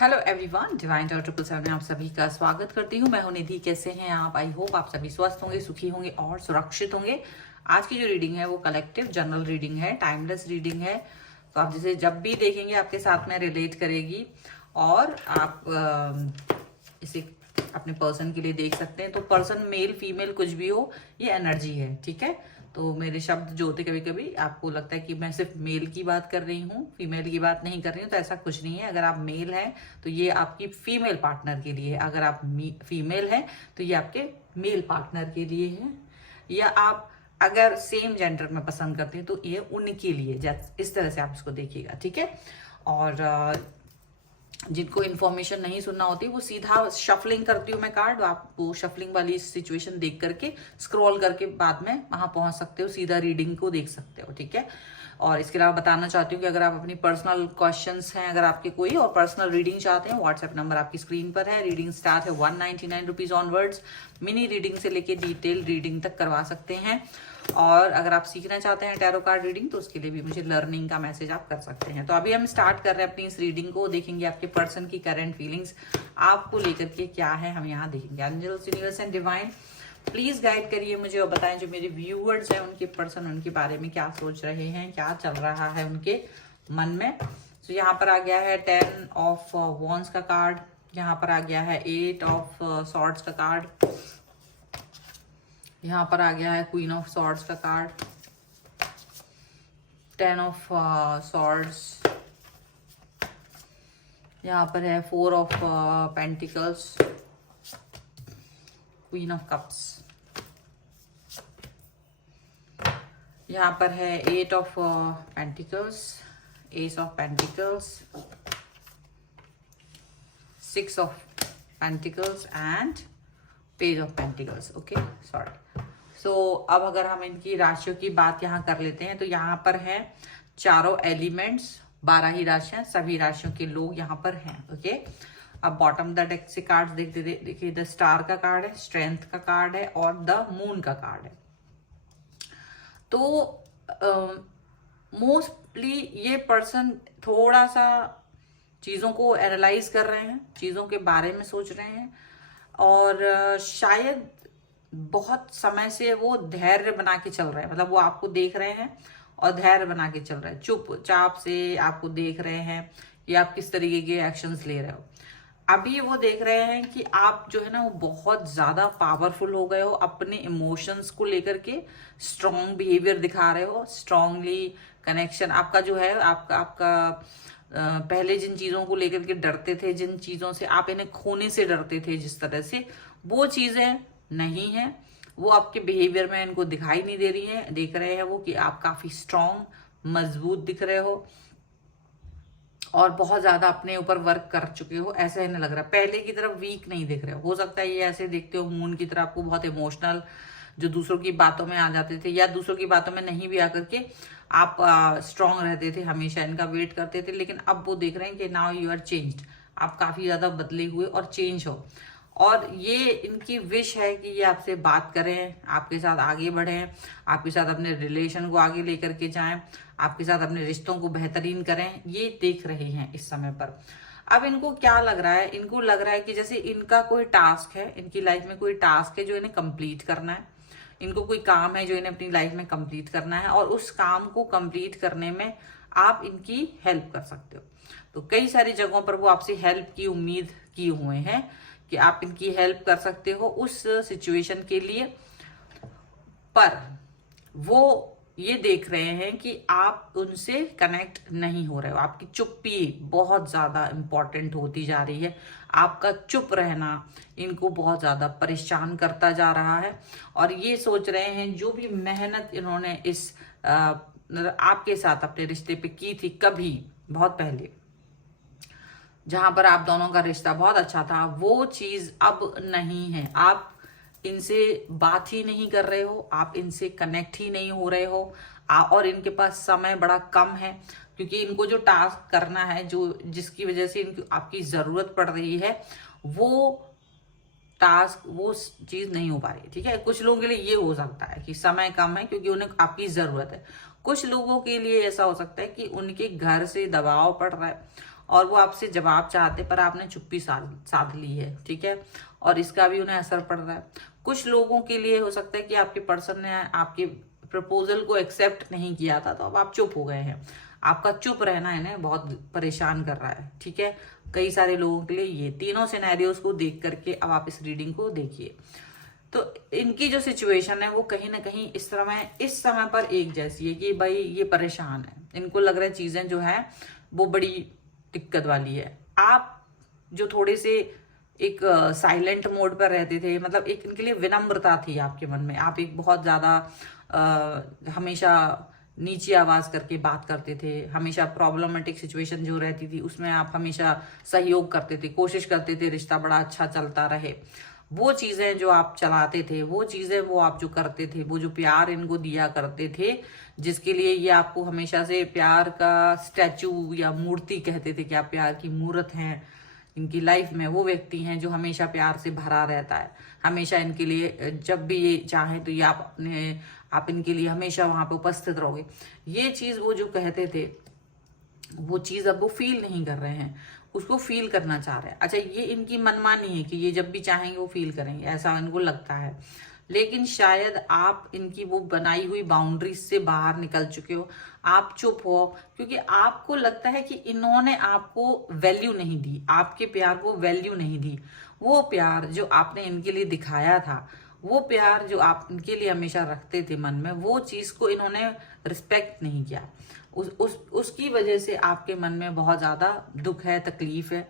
Hello everyone, divine dot triple seven में आप सभी का स्वागत करती हूँ। मैं हूं निधि। कैसे हैं आप? आई होप आप सभी स्वस्थ होंगे, सुखी होंगे और सुरक्षित होंगे। आज की जो रीडिंग है वो कलेक्टिव जनरल रीडिंग है, टाइमलेस रीडिंग है। तो आप जिसे जब भी देखेंगे आपके साथ में रिलेट करेगी और आप इसे अपने पर्सन के लिए देख सकते हैं। तो पर्सन मेल फीमेल कुछ भी हो, ये एनर्जी है, ठीक है। तो मेरे शब्द जो होते कभी कभी आपको लगता है कि मैं सिर्फ मेल की बात कर रही हूँ, फीमेल की बात नहीं कर रही हूँ, तो ऐसा कुछ नहीं है। अगर आप मेल हैं तो ये आपकी फीमेल पार्टनर के लिए है, अगर आप फीमेल हैं तो ये आपके मेल पार्टनर के लिए है, या आप अगर सेम जेंडर में पसंद करते हैं तो ये उनके लिए। इस तरह से आप इसको देखिएगा, ठीक है। और जिनको इन्फॉर्मेशन नहीं सुनना होती वो सीधा शफलिंग करती हूँ मैं कार्ड, आप वो शफलिंग वाली सिचुएशन देख करके स्क्रॉल करके बाद में वहां पहुंच सकते हो, सीधा रीडिंग को देख सकते हो, ठीक है। और इसके अलावा बताना चाहती हूँ कि अगर आप अपनी पर्सनल क्वेश्चंस हैं, अगर आपके कोई और पर्सनल रीडिंग चाहते हैं, व्हाट्सएप नंबर आपकी स्क्रीन पर है। रीडिंग स्टार्ट है 199 रुपीज ऑनवर्ड्स। मिनी रीडिंग से लेके डिटेल रीडिंग तक करवा सकते हैं। और अगर आप सीखना चाहते हैं टैरो कार्ड रीडिंग तो उसके लिए भी मुझे लर्निंग का मैसेज आप कर सकते हैं। तो अभी हम स्टार्ट कर रहे हैं अपनी इस रीडिंग को। देखेंगे आपके पर्सन की करंट फीलिंग्स आपको लेकर के क्या है, हम यहाँ देखेंगे। Angels, universe and divine please guide करिए मुझे और बताएं जो मेरे व्यूअर्स हैं उनके पर्सन उनके बारे में क्या सोच रहे हैं, क्या चल रहा है उनके मन में। तो यहाँ पर आ गया है 10 ऑफ वॉन्ड्स का कार्ड, यहाँ पर आ गया है 8 ऑफ सॉर्ड्स का कार्ड, यहाँ पर आ गया है क्वीन ऑफ सॉर्ड्स का कार्ड, 10 ऑफ सॉर्ड्स, यहाँ पर है 4 of pentacles, queen of cups, यहाँ पर है 8 of pentacles, ace of pentacles, 6 of pentacles and page of pentacles. Okay, sorry. So अब अगर हम इनकी राशियों की बात यहाँ कर लेते हैं तो यहाँ पर है चारों एलिमेंट्स, 12 ही राशियां, सभी राशियों के लोग यहाँ पर हैं। ओके, अब बॉटम द डेक से कार्ड देखिए। द स्टार का कार्ड है, स्ट्रेंथ का कार्ड है और द मून का कार्ड है। तो मोस्टली ये पर्सन थोड़ा सा चीजों को एनालाइज कर रहे हैं, चीजों के बारे में सोच रहे हैं और शायद बहुत समय से वो धैर्य बना के चल रहे हैं। मतलब वो आपको देख रहे हैं और धैर्य बना के चल रहे हैं, चुपचाप से आपको देख रहे हैं कि आप किस तरीके के एक्शंस ले रहे हो। अभी वो देख रहे हैं कि आप जो है ना वो बहुत ज्यादा पावरफुल हो गए हो, अपने इमोशंस को लेकर के स्ट्रॉन्ग बिहेवियर दिखा रहे हो, स्ट्रांगली कनेक्शन आपका जो है, आपका पहले जिन चीजों को लेकर के डरते थे, जिन चीजों से आप इन्हें खोने से डरते थे, जिस तरह से वो चीजें नहीं है, वो आपके बिहेवियर में इनको दिखाई नहीं दे रही है। देख रहे हैं वो कि आप काफी स्ट्रांग मजबूत दिख रहे हो और बहुत ज्यादा अपने ऊपर वर्क कर चुके हो, ऐसा इन्हें लग रहा है। पहले की तरफ वीक नहीं दिख रहे हो सकता है ये ऐसे देखते हो मून की तरह, आपको बहुत इमोशनल, जो दूसरों की बातों में आ जाते थे या दूसरों की बातों में नहीं भी आकर के आप स्ट्रांग रहते थे, हमेशा इनका वेट करते थे। लेकिन अब वो देख रहे हैं कि नाउ यू आर चेंज्ड, आप काफी ज्यादा बदले हुए और चेंज हो। और ये इनकी विश है कि ये आपसे बात करें, आपके साथ आगे बढ़ें, आपके साथ अपने रिलेशन को आगे लेकर के जाएं, आपके साथ अपने रिश्तों को बेहतरीन करें, ये देख रहे हैं इस समय पर। अब इनको क्या लग रहा है, इनको लग रहा है कि जैसे इनका कोई टास्क है, इनकी लाइफ में कोई टास्क है जो इन्हें कंप्लीट करना है, इनको कोई काम है जो इन्हें अपनी लाइफ में कंप्लीट करना है और उस काम को कंप्लीट करने में आप इनकी हेल्प कर सकते हो। तो कई सारी जगहों पर वो आपसे हेल्प की उम्मीद किए हुए हैं कि आप इनकी हेल्प कर सकते हो उस सिचुएशन के लिए, पर वो ये देख रहे हैं कि आप उनसे कनेक्ट नहीं हो रहे हो। आपकी चुप्पी बहुत ज्यादा इंपॉर्टेंट होती जा रही है, आपका चुप रहना इनको बहुत ज्यादा परेशान करता जा रहा है। और ये सोच रहे हैं जो भी मेहनत इन्होंने इस आपके साथ अपने रिश्ते पे की थी कभी बहुत पहले, जहां पर आप दोनों का रिश्ता बहुत अच्छा था, वो चीज अब नहीं है। आप इनसे बात ही नहीं कर रहे हो, आप इनसे कनेक्ट ही नहीं हो रहे हो और इनके पास समय बड़ा कम है, क्योंकि इनको जो टास्क करना है, जो जिसकी वजह से इनकी आपकी जरूरत पड़ रही है, वो टास्क, वो चीज नहीं हो पा रही है। ठीक है, कुछ लोगों के लिए ये हो सकता है कि समय कम है क्योंकि उन्हें आपकी जरूरत है। कुछ लोगों के लिए ऐसा हो सकता है कि उनके घर से दबाव पड़ रहा है और वो आपसे जवाब चाहते पर आपने चुप्पी साध ली है, ठीक है, और इसका भी उन्हें असर पड़ रहा है। कुछ लोगों के लिए हो सकता है कि आपके पर्सन ने आपके प्रपोजल को एक्सेप्ट नहीं किया था, तो अब आप चुप हो गए हैं। आपका चुप रहना इन्हें बहुत परेशान कर रहा है, ठीक है। कई सारे लोगों के लिए ये तीनों सिनेरियोज को देख करके अब आप इस रीडिंग को देखिए। तो इनकी जो सिचुएशन है वो कहीं ना कहीं इस समय पर एक जैसी है कि भाई ये परेशान है, इनको लग रहा है चीजें जो है वो बड़ी दिक्कत वाली है। आप जो थोड़े से एक साइलेंट मोड पर रहते थे, मतलब एक इनके लिए विनम्रता थी आपके मन में, आप एक बहुत ज्यादा हमेशा नीची आवाज करके बात करते थे, हमेशा प्रॉब्लमेटिक सिचुएशन जो रहती थी उसमें आप हमेशा सहयोग करते थे, कोशिश करते थे रिश्ता बड़ा अच्छा चलता रहे। वो चीजें जो आप चलाते थे, वो चीजें वो आप जो करते थे, वो जो प्यार इनको दिया करते थे, जिसके लिए ये आपको हमेशा से प्यार का स्टैचू या मूर्ति कहते थे कि आप प्यार की मूर्त हैं इनकी लाइफ में, वो व्यक्ति हैं जो हमेशा प्यार से भरा रहता है, हमेशा इनके लिए जब भी ये चाहे तो ये आप इनके लिए हमेशा वहां पे उपस्थित रहोगे। ये चीज वो जो कहते थे, वो चीज अब वो फील नहीं कर रहे हैं, उसको फील करना चाह रहे हैं। अच्छा, ये इनकी मनमानी है कि ये जब भी चाहेंगे वो फील करेंगे, ऐसा इनको लगता है। लेकिन शायद आप इनकी वो बनाई हुई बाउंड्रीज से बाहर निकल चुके हो, आप चुप हो, क्योंकि आपको लगता है कि इन्होंने आपको वैल्यू नहीं दी, आपके प्यार को वैल्यू नहीं दी। वो प्यार जो आपने इनके लिए दिखाया था, वो प्यार जो आप इनके लिए हमेशा रखते थे मन में, वो चीज को इन्होंने रिस्पेक्ट नहीं किया। उसकी वजह से आपके मन में बहुत ज्यादा दुख है, तकलीफ है।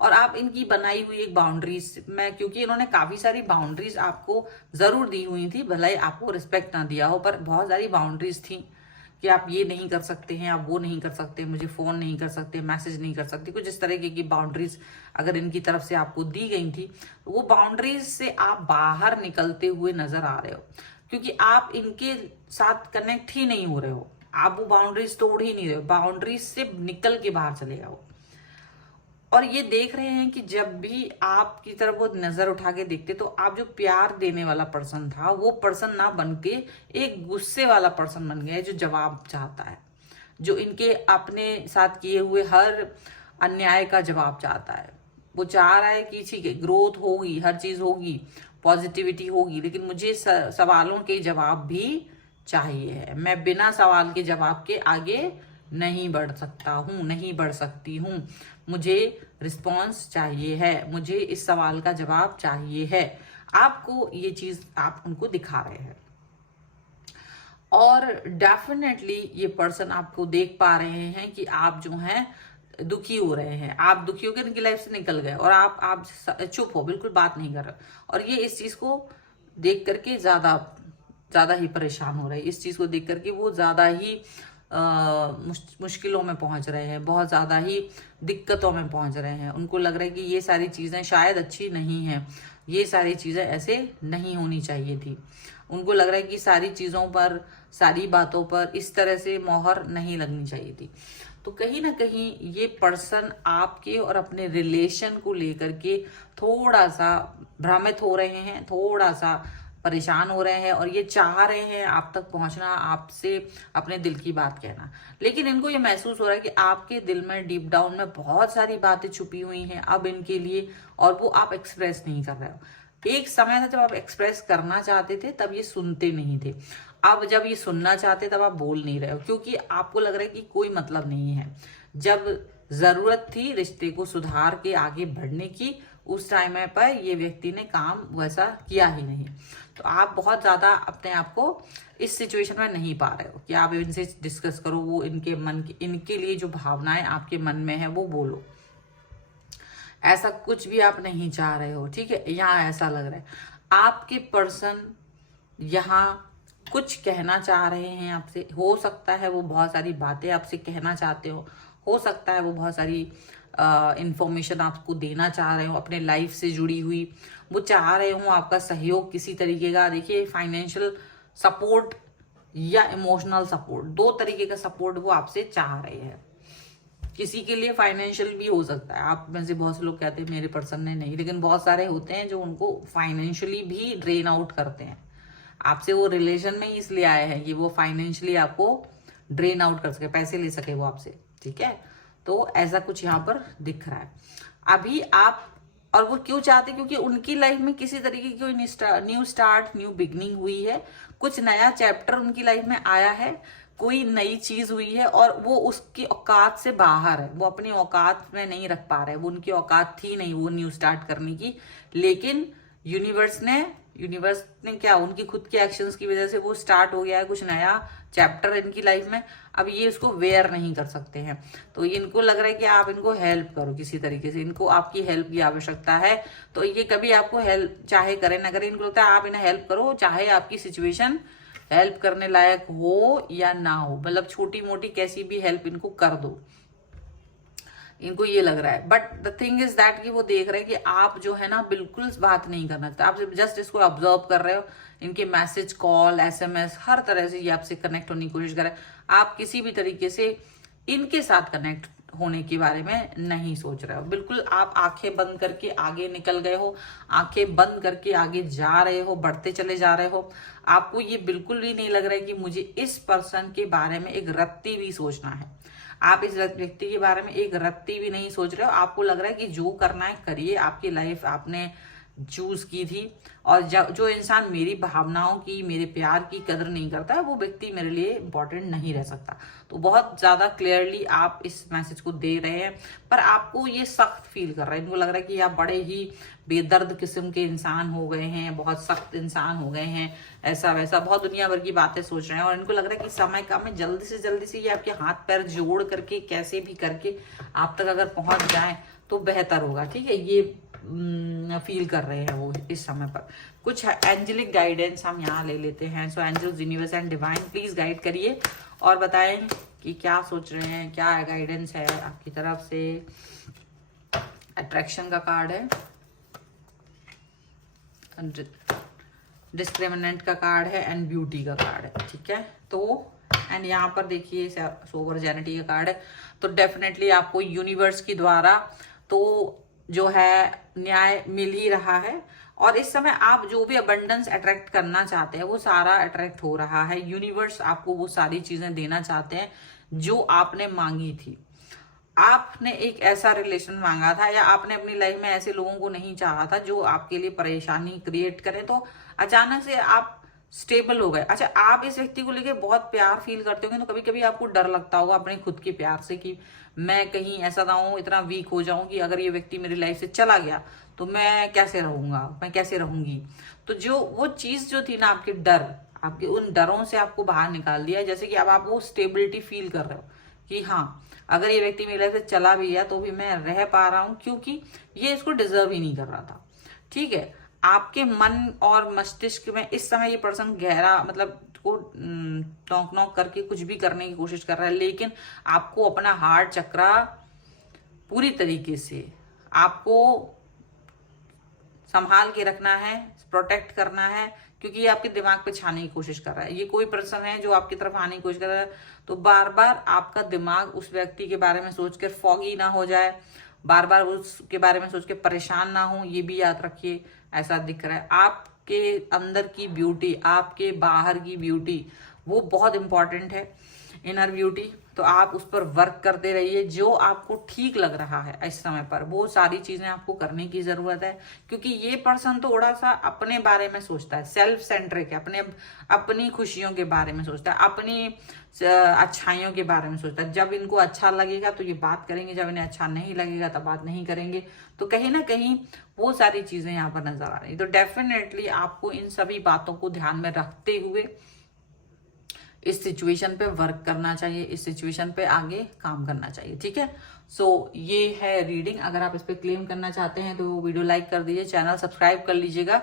और आप इनकी बनाई हुई एक बाउंड्रीज में, क्योंकि इन्होंने काफी सारी बाउंड्रीज आपको जरूर दी हुई थी, भले ही आपको रिस्पेक्ट ना दिया हो, पर बहुत सारी बाउंड्रीज थी कि आप ये नहीं कर सकते हैं, आप वो नहीं कर सकते, मुझे फोन नहीं कर सकते, मैसेज नहीं कर सकते, कुछ इस तरह की बाउंड्रीज अगर इनकी तरफ से आपको दी गई थी, तो वो बाउंड्रीज से आप बाहर निकलते हुए नजर आ रहे हो, क्योंकि आप इनके साथ कनेक्ट ही नहीं हो रहे हो, आप वो बाउंड्रीज तोड़ ही नहीं रहे हो, बाउंड्रीज से निकल के बाहर चले जाओ। और ये देख रहे हैं कि जब भी आपकी तरफ वो नजर उठा के देखते, तो आप जो प्यार देने वाला पर्सन था, वो पर्सन ना बन के एक गुस्से वाला पर्सन बन गया है, जो जवाब चाहता है, जो इनके अपने साथ किए हुए हर अन्याय का जवाब चाहता है। वो चाह रहा है कि ठीक है, ग्रोथ होगी, हर चीज होगी, पॉजिटिविटी होगी, लेकिन मुझे सवालों के जवाब भी चाहिए है। मैं बिना सवाल के जवाब के आगे नहीं बढ़ सकता हूँ, नहीं बढ़ सकती हूँ, मुझे रिस्पॉन्स चाहिए है, मुझे इस सवाल का जवाब चाहिए है। आपको ये चीज आप उनको दिखा रहे हैं, और डेफिनेटली ये पर्सन आपको देख पा रहे हैं कि आप जो हैं दुखी हो रहे हैं, आप दुखी होकर इनकी लाइफ से निकल गए, और आप चुप हो, बिल्कुल बात नहीं कर रहे। और ये इस चीज को देख करके ज्यादा ही परेशान हो रहे हैं, इस चीज को देख करके वो ज्यादा ही मुश्किलों में पहुंच रहे हैं, बहुत ज्यादा ही दिक्कतों में पहुंच रहे हैं। उनको लग रहा है कि ये सारी चीजें शायद अच्छी नहीं है, ये सारी चीजें ऐसे नहीं होनी चाहिए थी। उनको लग रहा है कि सारी चीजों पर, सारी बातों पर इस तरह से मोहर नहीं लगनी चाहिए थी। तो कहीं ना कहीं ये पर्सन आपके और अपने रिलेशन को लेकर के थोड़ा सा भ्रमित हो रहे हैं, थोड़ा सा परेशान हो रहे हैं, और ये चाह रहे हैं आप तक पहुंचना, आपसे अपने दिल की बात कहना। लेकिन इनको ये महसूस हो रहा है कि आपके दिल में डीप डाउन में बहुत सारी बातें छुपी हुई हैं अब इनके लिए, और वो आप एक्सप्रेस नहीं कर रहे हो। एक समय था जब आप एक्सप्रेस करना चाहते थे, तब ये सुनते नहीं थे। अब जब ये सुनना चाहते तब आप बोल नहीं रहे हो, क्योंकि आपको लग रहा है कि कोई मतलब नहीं है। जब जरूरत थी रिश्ते को सुधार के आगे बढ़ने की, उस टाइम पर ये व्यक्ति ने काम वैसा किया ही नहीं। तो आप बहुत ज्यादा अपने आप को इस सिचुएशन में नहीं पा रहे हो कि आप इनसे डिस्कस करो, वो इनके लिए जो भावनाएं आपके मन में है वो बोलो। ऐसा कुछ भी आप नहीं चाह रहे हो, ठीक है। यहाँ ऐसा लग रहा है आपके पर्सन यहाँ कुछ कहना चाह रहे हैं आपसे। हो सकता है वो बहुत सारी बातें आपसे कहना चाहते हो सकता है वो बहुत सारी इंफॉर्मेशन आपको देना चाह रहे हो अपने लाइफ से जुड़ी हुई, वो चाह रहे हो आपका सहयोग किसी तरीके का। देखिए, फाइनेंशियल सपोर्ट या इमोशनल सपोर्ट, दो तरीके का सपोर्ट वो आपसे चाह रहे हैं। किसी के लिए फाइनेंशियल भी हो सकता है, आप में से बहुत से लोग कहते हैं मेरे पर्सन ने नहीं, लेकिन बहुत सारे होते हैं जो उनको फाइनेंशियली भी ड्रेन आउट करते हैं। आपसे वो रिलेशन में ही इसलिए आए हैं कि वो फाइनेंशियली आपको ड्रेन आउट कर सके, पैसे ले सके वो आपसे, ठीक है। तो ऐसा कुछ यहाँ पर दिख रहा है अभी आप। और वो क्यों चाहते हैं? क्योंकि उनकी लाइफ में किसी तरीके की कोई न्यू स्टार्ट, न्यू बिगनिंग हुई है, कुछ नया चैप्टर उनकी लाइफ में आया है, कोई नई चीज हुई है और वो उसकी औकात से बाहर है, वो अपनी औकात में नहीं रख पा रहे, वो उनकी औकात थी नहीं वो न्यू स्टार्ट करने की। लेकिन यूनिवर्स ने क्या, उनकी खुद के एक्शंस की वजह से वो स्टार्ट हो गया है, कुछ नया चैप्टर इनकी लाइफ में। अब ये उसको वेयर नहीं कर सकते हैं, तो इनको लग रहा है कि आप इनको हेल्प करो किसी तरीके से, इनको आपकी हेल्प की आवश्यकता है। तो ये कभी आपको हेल्प चाहे करें ना करें, इनको लगता है आप इन्हें हेल्प करो, चाहे आपकी सिचुएशन हेल्प करने लायक हो या ना हो, मतलब छोटी मोटी कैसी भी हेल्प इनको कर दो, इनको ये लग रहा है। But the thing is that कि वो देख रहे हैं कि आप जो है ना बिल्कुल बात नहीं करना चाहते, आप जस्ट इसको ऑब्जर्व कर रहे हो, इनके मैसेज, कॉल, SMS हर तरह से ये आपसे कनेक्ट होने की कोशिश कर रहे हैं। आप किसी भी तरीके से इनके साथ कनेक्ट होने के बारे में नहीं सोच रहे हो, बिल्कुल आप आंखें बंद करके आगे निकल गए हो, आंखें बंद करके आगे जा रहे हो, बढ़ते चले जा रहे हो। आपको ये बिल्कुल भी नहीं लग रहा है कि मुझे इस पर्सन के बारे में एक रत्ती भी सोचना है, आप इस व्यक्ति के बारे में एक रत्ती भी नहीं सोच रहे हो। आपको लग रहा है कि जो करना है करिए, आपकी लाइफ आपने चूज की थी, और जो इंसान मेरी भावनाओं की, मेरे प्यार की कदर नहीं करता है, वो व्यक्ति मेरे लिए इंपॉर्टेंट नहीं रह सकता। तो बहुत ज्यादा क्लियरली आप इस मैसेज को दे रहे हैं, पर आपको ये सख्त फील कर रहा है, इनको लग रहा है कि आप बड़े ही बेदर्द किस्म के इंसान हो गए हैं, बहुत सख्त इंसान हो गए हैं, ऐसा वैसा बहुत दुनिया भर की बातें सोच रहे हैं। और इनको लग रहा है कि समय कम है, जल्दी से ये आपके हाथ पैर जोड़ करके कैसे भी करके आप तक अगर पहुंच जाए तो बेहतर होगा, ठीक है, ये फील कर रहे हैं वो इस समय पर। कुछ एंजेलिक गाइडेंस हम यहाँ ले लेते हैं। So angels, universe and divine please guide करिए और बताएं कि क्या सोच रहे हैं, क्या गाइडेंस है आपकी तरफ से। अट्रैक्शन का कार्ड है, डिस्क्रिमिनेंट का कार्ड है एंड ब्यूटी का कार्ड है, ठीक है। तो एंड यहाँ पर देखिए सोवर्जेनिटी का कार्ड है। तो डेफिनेटली आपको यूनिवर्स के द्वारा तो जो है न्याय मिल ही रहा है, और इस समय आप जो भी अबंडेंस अट्रैक्ट करना चाहते हैं वो सारा अट्रैक्ट हो रहा है। यूनिवर्स आपको वो सारी चीजें देना चाहते हैं जो आपने मांगी थी। आपने एक ऐसा रिलेशन मांगा था, या आपने अपनी लाइफ में ऐसे लोगों को नहीं चाहा था जो आपके लिए परेशानी क्रिएट करें, तो अचानक से आप स्टेबल हो गए। अच्छा, आप इस व्यक्ति को लेके बहुत प्यार फील करते होंगे, तो कभी कभी आपको डर लगता होगा अपने खुद के प्यार से कि मैं कहीं ऐसा ना हूं, इतना वीक हो जाऊं कि अगर ये व्यक्ति मेरी लाइफ से चला गया तो मैं कैसे रहूंगा, मैं कैसे रहूंगी। तो जो वो चीज जो थी ना, आपके डर, आपके उन डरों से आपको बाहर निकाल दिया। जैसे कि अब आप वो स्टेबिलिटी फील कर रहे हो कि हाँ, अगर ये व्यक्ति मेरी लाइफ से चला भी गया तो भी मैं रह पा रहा हूं, क्योंकि ये इसको डिजर्व ही नहीं कर रहा था, ठीक है। आपके मन और मस्तिष्क में इस समय ये पर्सन गहरा मतलब को नॉक नॉक करके कुछ भी करने की कोशिश कर रहा है, लेकिन आपको अपना हार्ट चक्रा पूरी तरीके से आपको संभाल के रखना है, प्रोटेक्ट करना है, क्योंकि ये आपके दिमाग पे छाने की कोशिश कर रहा है। ये कोई पर्सन है जो आपकी तरफ आने की कोशिश कर रहा है, तो बार बार आपका दिमाग उस व्यक्ति के बारे में सोचकर फॉगी ना हो जाए, बार बार उसके बारे में सोच के परेशान ना हो, ये भी याद रखिए। ऐसा दिख रहा है आपके अंदर की ब्यूटी, आपके बाहर की ब्यूटी, वो बहुत इंपॉर्टेंट है, इनर ब्यूटी। तो आप उस पर वर्क करते रहिए, जो आपको ठीक लग रहा है इस समय पर वो सारी चीजें आपको करने की जरूरत है। क्योंकि ये पर्सन तो थोड़ा सा अपने बारे में सोचता है, सेल्फ सेंट्रिक है, अपनी खुशियों के बारे में सोचता है, अपनी अच्छाइयों के बारे में सोचता है। जब इनको अच्छा लगेगा तो ये बात करेंगे, जब इन्हें अच्छा नहीं लगेगा तब बात नहीं करेंगे। तो कहीं ना कहीं वो सारी चीजें यहाँ पर नजर आ रही। तो डेफिनेटली आपको इन सभी बातों को ध्यान में रखते हुए इस सिचुएशन पे वर्क करना चाहिए, इस सिचुएशन पे आगे काम करना चाहिए, ठीक है। सो ये है रीडिंग। अगर आप इस पे क्लेम करना चाहते हैं तो वीडियो लाइक कर दीजिए, चैनल सब्सक्राइब कर लीजिएगा,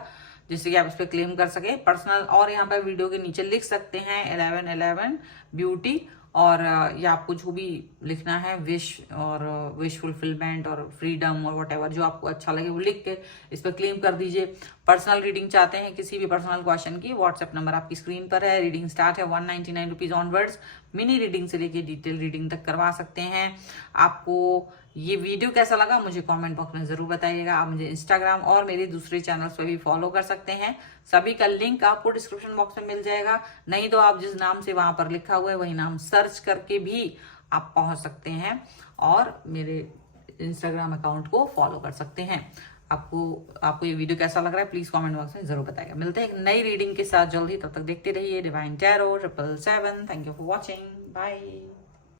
जिससे कि आप इस पे क्लेम कर सके पर्सनल। और यहाँ पे वीडियो के नीचे लिख सकते हैं 1111 ब्यूटी, और या आपको जो भी लिखना है, विश और विश फुलफिलमेंट और फ्रीडम और व्हाटएवर जो आपको अच्छा लगे वो लिख के इस पर क्लेम कर दीजिए। पर्सनल रीडिंग चाहते हैं किसी भी पर्सनल क्वेश्चन की, व्हाट्सएप नंबर आपकी स्क्रीन पर है। रीडिंग स्टार्ट है 199 रुपीज ऑनवर्ड्स। मिनी रीडिंग से लेके डिटेल रीडिंग तक करवा सकते हैं। आपको ये वीडियो कैसा लगा मुझे कमेंट बॉक्स में जरूर बताइएगा। आप मुझे इंस्टाग्राम और मेरे दूसरे चैनल्स पर भी फॉलो कर सकते हैं, सभी का लिंक आपको डिस्क्रिप्शन बॉक्स में मिल जाएगा। नहीं तो आप जिस नाम से वहां पर लिखा हुआ है वही नाम सर्च करके भी आप पहुंच सकते हैं और मेरे इंस्टाग्राम अकाउंट को फॉलो कर सकते हैं। आपको ये वीडियो कैसा लग रहा है प्लीज कमेंट बॉक्स में जरूर बताइएगा। मिलते हैं एक नई रीडिंग के साथ जल्दी, तब तक देखते रहिए divine tarot 777। Thank you for watching, bye.